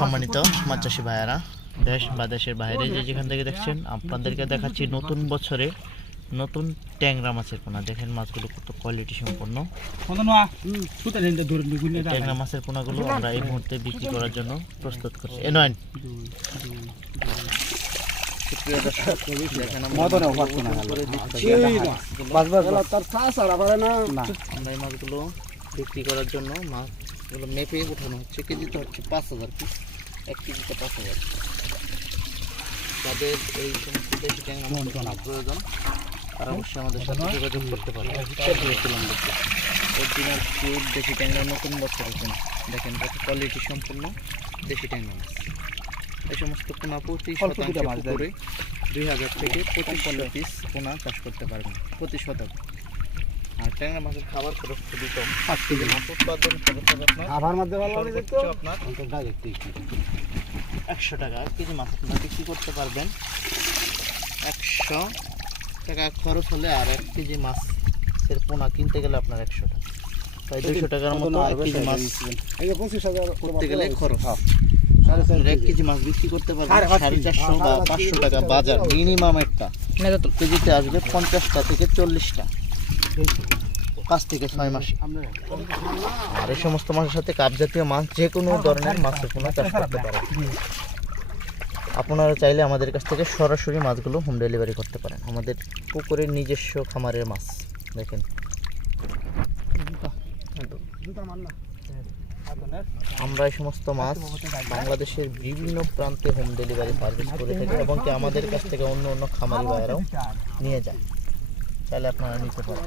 সম্মানিত মাছ চাষি ভাইয়ারা দেশ বা দেশের বাইরে যে যেখান থেকে দেখছেন আপনাদেরকে দেখাচ্ছি নতুন বছরে নতুন ট্যাংরা মাছের পোনা। দেখেন মাছগুলো কত কোয়ালিটি সম্পন্ন। ট্যাংরা মাছের পোনাগুলো আমরা এই মুহূর্তে বিক্রি করার জন্য প্রস্তুত করছি। এ নয় আমরা এই মাছগুলো বিক্রি করার জন্য মাছগুলো মেপে উঠানো হচ্ছে। কেজিতে হচ্ছে পাঁচ হাজার পিস এক কেজিতে পাঁচ হাজার তাদের এই সমস্ত দেশি ট্যাংরা মাছের প্রয়োজন তারা অবশ্যই আমাদের সাথে যোগাযোগ করতে পারে দিয়েছিলাম দেখতে। অরিজিনাল পিওর দেশি ট্যাংরা নতুন বছর এখন দেখেন কত কোয়ালিটি সম্পূর্ণ দেশি ট্যাংরা মাছ। এই সমস্ত পোনা প্রতি শতাংশ পুকুরে দুই হাজার থেকে পঁচিশশো পিস পোনা চাষ করতে পারবেন। প্রতি শতক আর ট্যাংরা মাছের খাবার খরচ খুবই কম। মাছ উৎপাদন খরচ আপনার? আবার মধ্যে ভালো লাগে সর্বোচ্চ তো আপনার ডাইরেক্ট একশো টাকা। কেজি মাছ আপনারা বিক্রি করতে পারবেন। একশো টাকা খরচ হলে আর এক কেজি মাছের পোনা কিনতে গেলে আপনার একশো টাকা। প্রায় দুশো টাকার মতো এক কেজি মাছ এই যে পঁচিশ হাজার করতে গেলে খরচ। এক কেজি মাছ বিক্রি করতে পারবেন। সাড়ে চারশো বা পাঁচশো টাকা বাজার। মিনিমাম একটা। কেজিতে আসবে পঞ্চাশটা থেকে চল্লিশটা। পাঁচ থেকে ছয় মাসে। আর এই সমস্ত মাছের সাথে কাপ জাতীয় মাছ যে কোনো ধরনের মাছের পোনা চাষ করতে পারেন। আপনারা চাইলে আমাদের কাছ থেকে সরাসরি মাছগুলো হোম ডেলিভারি করতে পারেন। আমাদের পুকুরের নিজস্ব খামারের মাছ। দেখেন। আমরা এই সমস্ত মাছ বাংলাদেশের বিভিন্ন প্রান্তে হোম ডেলিভারি সার্ভিস করে থাকি এবং কি আমাদের কাছ থেকে অন্য অন্য খামারি ভাইয়েরাও নিয়ে যায়। চাইলে আপনারা নিতে পারেন।